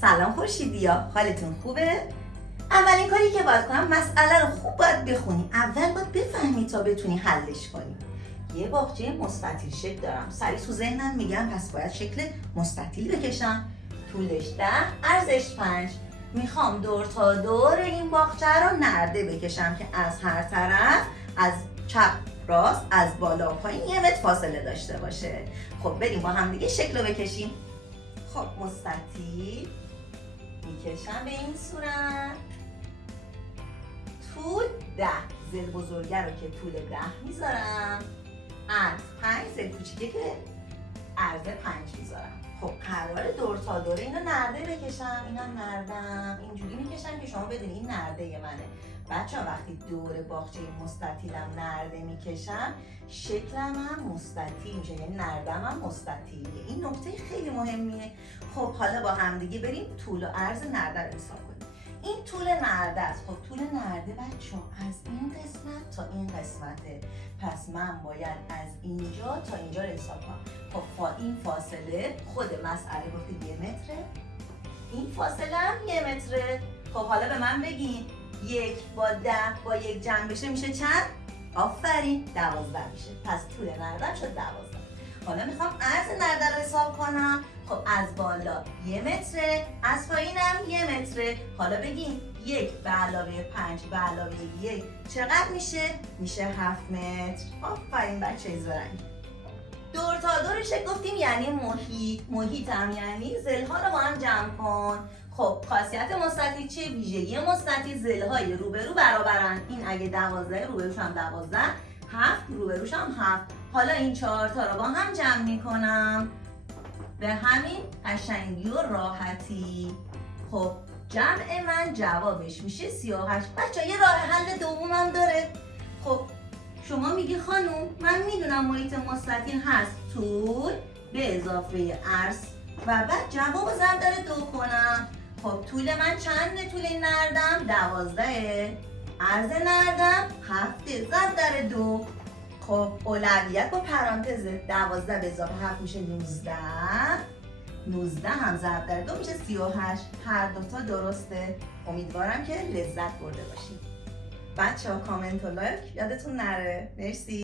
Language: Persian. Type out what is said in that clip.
سلام خورشیدیا، حالتون خوبه؟ اولین کاری که باید کنم مسئله رو خوب باید بخونی. اول باید بفهمی تا بتونی حلش کنی. یه باغچه مستطیل شکل دارم. سریع تو ذهنم میگم پس باید شکل مستطیل بکشم. طولش 10، عرضش 5. میخوام دور تا دور این باغچه رو نرده بکشم که از هر طرف، از چپ راست، از بالا پایین 1 متر فاصله داشته باشه. خب بریم با هم دیگه شکل رو بکشیم. خب مستطیل میکشم به این صورت. طول 10، زل بزرگه رو که طول 10 میذارم. عرض 5، زل کوچیکه که عرض 5 میذارم. خب قراره دور تا دور اینو نرده بکشم. اینا نردم اینجوری میکشم که شما بدونی این نرده منه. بچه‌ها وقتی دور باغچه مستطیلم نرده میکشم شکلم هم مستطیل میشه، یعنی نردم هم مستطیلیه. این نکته خیلی مهمیه. خب حالا با هم دیگه بریم طول و عرض نرده رو حساب کنیم. این طول نرده است. خب طول نرده بچه‌ها از این قسمت تا این قسمته. پس من باید از اینجا تا اینجا رو حساب کنم. خب این فاصله خود مسئله گفته 1 متره. این فاصله هم 1 متره. خب حالا به من بگین 1 با 10 با 1 جمع بشه میشه چند؟ آفرین 12 میشه. پس طول نرده شد 12. حالا میخوام عرض نرده رو حساب کنم. خب از بالا 1 متره، از پایینم 1 متره. حالا بگین 1 به علاوه 5 به علاوه 1 چقدر میشه؟ میشه 7 متر. آفرین بچه زرنگ. دور تا دورش گفتیم یعنی محیط هم یعنی زلها رو با هم جمع کن. خب خاصیت مستطیل چیه؟ ویژگی مستطیل زلهای روبرو برابرن. این اگه 12 روبروش هم 12، 7 روبروش هم 7. حالا این 4 تا رو با هم جمع میکنم به همین قشنگی و راحتی. خب جمع من جوابش میشه 38. بچه یه راه حل دومم داره. خب شما میگی خانوم من میدونم محیط مستطیل هست طول به اضافه عرض و بعد جواب ضرب در 2 کنم. خب طول من چنده؟ طول نردم 12، عرض نردم 7 ضرب در 2. خب اولویت با پرانتز 12 به اضافه 7 میشه 19. 19 هم ضرب در 2 میشه 38. هر دوتا درسته. امیدوارم که لذت برده باشید. بچه ها کامنت و لایک یادتون نره. مرسی.